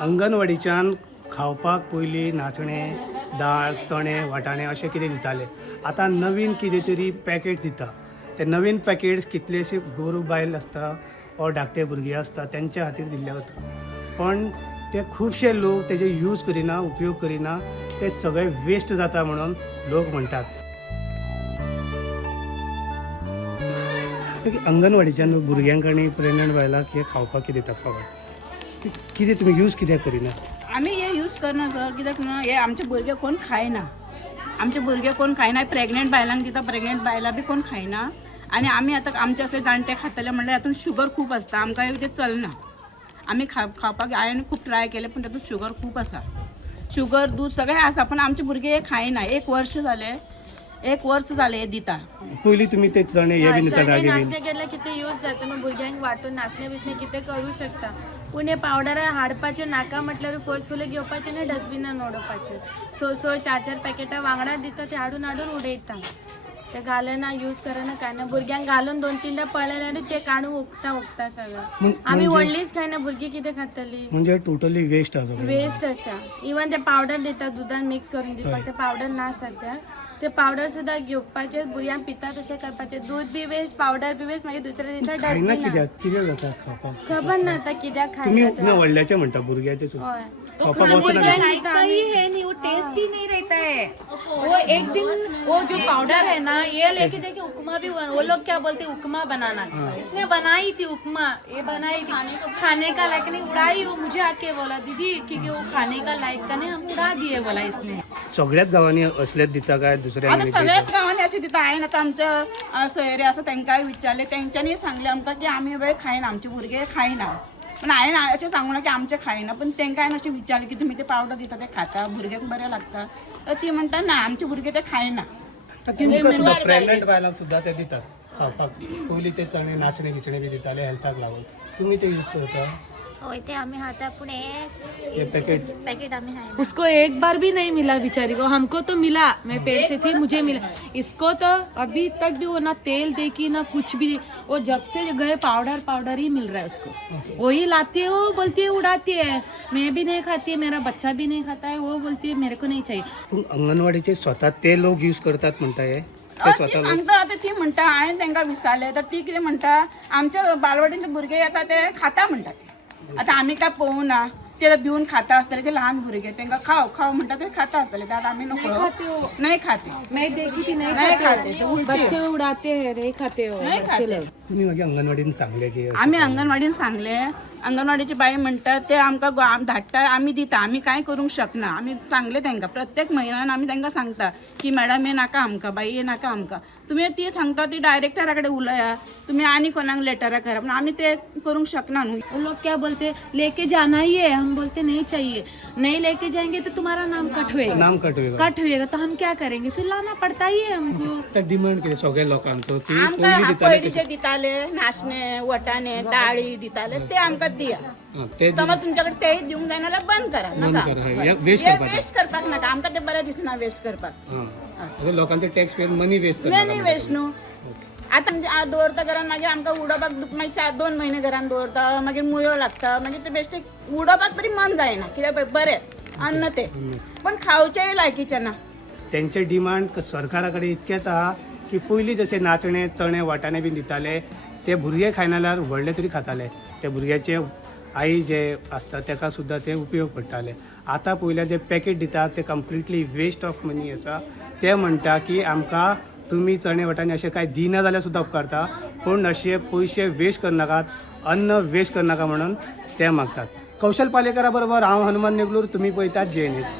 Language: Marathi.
अंगणवाडीच्यान खावपाक पयलीं नाचणें, दाळ, चणे, वाटाणे अशें कितें दिताले. आतां नवीन कितें तरी पॅकेट दिता. ते नवीन पॅकेट्स कितलेशे गोरू बायल आसता वा धाकटे भुरगे आसता तेंच्या खातीर दिल्ले वता. पण ते खुबशे लोक तेजे यूज करिना, उपयोग करिना, ते सगळे वेस्ट जाता म्हणून लोक म्हणटात. अंगणवाडीच्यान भुरग्यांक आनी प्रेग्नंट बायलांक हे खावपाक कितें दिता खावड कितें तुमी यूज कित्याक करिना? आम्ही हे यूज करना सर, कित्याक न्हू हे आमचे भुरगे कोण खायना. आमचे भुरगे कोण खायना, प्रेग्नेंट बायलांक दिता, प्रेग्नेंट बायलां बी कोण खायना. आणि आमी आतां आमचे असले जाणटे खातले म्हणल्यार हातून शुगर खूप आसता, आमकां ते चलना. आमी खावपाक हांवें खूब ट्राय केले पण तातूंत शुगर खूप आसा. शुगर दूध सगळें आसा पण आमचे भुरगे हे खायना. 1 वर्ष जाले हे दिता. पयलीं तुमी ते चणे हे बी दिता रागे नाचणे बीन? केले किती यूज जाता न्हू, भुरग्यांक वाटून नाचणे बिचणे कितें करूं शकता. पूण हे पावडर हाडपाचे नाका म्हटल्यार फोर्सफुली घेवपाचे आनी डस्टबिनान उडोवपाचे. 4 पॅकेटां वांगडा दिता ते हाडून उडयता. ते घालना, यूज करना, काय ना. भुरग्यांक घालून 2-3दां पळयलें आनी ते काडून ओकता सगळं. आमी व्हडलीच खायना, भुरगीं कितें खातली? म्हणजे टोटली वेस्ट आसा. वेस्ट आसा. इवन ते पावडर दिता दुधान मिक्स करून दिवपाक, ते पावडर ना सद्या. ते पावडर सुद्धा घेवपाचे, भुरग्यांक पिता तशें करपाचे. दूध बी वेस्ट, पावडर बी वेस्ट, मागीर दुसऱ्या दिसा खायना डस्टबिनान. कित्याक जाता खावपाक? खबर ना आता कित्याक तुम्ही खायना. व्हडल्याचे म्हणटा भुरग्याचे सुद्धा हय. खावपाक वचना. है नहीं, वो टेस्टी नहीं रहता है. वो एक दिन वो जो पाउडर है ना, ये लेके जाके उपमा भी वो लोग क्या बोलते हैं उपमा बनाना. इसने बनाई थी उपमा, ये बनाई थी खाने का लायक नहीं, उड़ाई. वो मुझे आके बोला दीदी क्योंकि वो खाने का लायक का नहीं, हम उड़ा दिए बोला इसने. सगळ्याच गावांनी असलेच दिता काय दुसऱ्या आता सगळ्याच गावांनी अशी दिता. हांवें आतां आमच्या सोयरे आसा तांकांय विचारले, तेंच्यांनी सांगले आमकां की आमी बाय खायना, आमचे भुरगे खायना. पण हांवें अशें सांगू ना की आमचे खायना, पण तांकां हांवें अशें विचारलें की तुमी ते पावडर दिता ते खाता, भुरग्यांक बरें लागता. तर ती म्हणटा ना आमचे भुरगे ते खायना. तुमकां सुद्धा प्रेग्नंट बायलांक सुद्धा ते दितात खावपाक. पयलीं ते चणे नाचणे गिचणे बी दिताले हेल्थाक लागून. तुम्ही ते यूज करता? होय ते आम्ही खाता, पण हे पॅकेट आम्ही खायना. उसको एक बार भी नहीं मिला बेचारी को. हमको तो मिला, मैं पेट से थी, मुझे मिला. इसको तो अभी तक भी वो ना तेल देखी ना कुछ भी. वो जब से गए पाउडर ही मिल रहा है उसको. वही लाती है, वो बोलती है उड़ाती है. मैं भी नहीं खाती है, मेरा बच्चा भी नहीं खाता है. वो बोलती है मेरे को नहीं चाहिए. पण अंगणवाडीचे स्वतः ते लोक यूज करतात म्हणताय ते ती स्वतः सांगता आता ती म्हणटा हांवें तांकां विचारलें तर ती कितें म्हणटा आमच्या बालवाडीचे भुरगे येता ते खाता म्हणटा ते. आता आम्ही काय पोवू ना, ते भिवून खाता असतले, ते लहान भुरगे तांकां खाव म्हणटा ते खाता असतले. त्यात आम्ही नको नाही खाते. मैं देखी थी, नहीं नाही खाते ते उलटे. बच्चे उड़ाते हैं, नहीं खाते हो नहीं बच्चे खाते. लोग. तुम्ही मागे अंगणवाडीन सांगले की आम्ही अंगणवाडीन सांगले, अंगणवाडीची बाई म्हणतात ते आमकां धाडटा, आमी दिता, आमी कांय करूंक शकना. आमी सांगले तांकां प्रत्येक म्हयन्यान आमी तांकां सांगता की मॅडम हे नाका आमकां, बाई हे नाका आमकां. तुम्ही ती सांगता ती डायरेक्टरा कडेन उलया, तुम्ही आनी कोणाक लेटरा करा, पण आमी ते करूंक शकना न्हू. वो लोग क्या बोलते हैं लेके जाना ही है. हम बोलते नहीं चाहिए, नहीं लेके जाएंगे तो तुम्हारा नाम कट होएगा. नाम कट होईल. तो हम क्या करेंगे, फिर लाना पड़ता ही है हमको. तर डिमांड किती सगळ्या लोकांचो की आमकां पयलीं दिताले पयलींचे दिताले नाचणे, वटाणे, दाळी दिताले ते आमकां दिया. ते समज तुमच्याकडे तेही दिवंक जायना जाल्यार बंद करा, बंद नका. करा. हे वेस्ट हे करपाक. वेस्ट करपाक नाका, आमकां ते बरें दिसना वेस्ट करपाक. लोकांचे टॅक्स पेयर मनी वेस्ट वेळ नाही वेस्ट न्हू. आता म्हणजे आज दवरता घरान मागीर आमकां उडोवपाक मागीर 2 म्हयने घरान दवरता, मागीर मुयो लागता, मागीर ते बेश्टेक उडोवपाक तरी मन जायना. कित्याक बरें अन्न ते, पण खावचेय लायकीचे ना. त्यांचे डिमांड सरकारा कडेन इतकेच आहा की पयलीं जशे नाचणे, चणे, वाटाणे बी दिताले ते भुरगे खायना जाल्यार व्हडले तरी खाताले. ते भुरग्याचे आई जे आसता ताका सुद्धा ते उपयोग पडटाले. आतां पयल्यार जे पॅकेट दितात ते कंप्लिटली वेस्ट ऑफ मनी आसा. ते म्हणटा की आमकां तुम्ही चणे वाटाणे असे काय दिना जाल्यार सुद्धा उपकारता, पूण असे पयशे वेस्ट करनाकात, अन्न वेस्ट करनाका म्हणून ते मागतात. कौशल पालेकरा बरोबर हांव हनुमान नेगलूर, तुम्ही पळयतात JNH.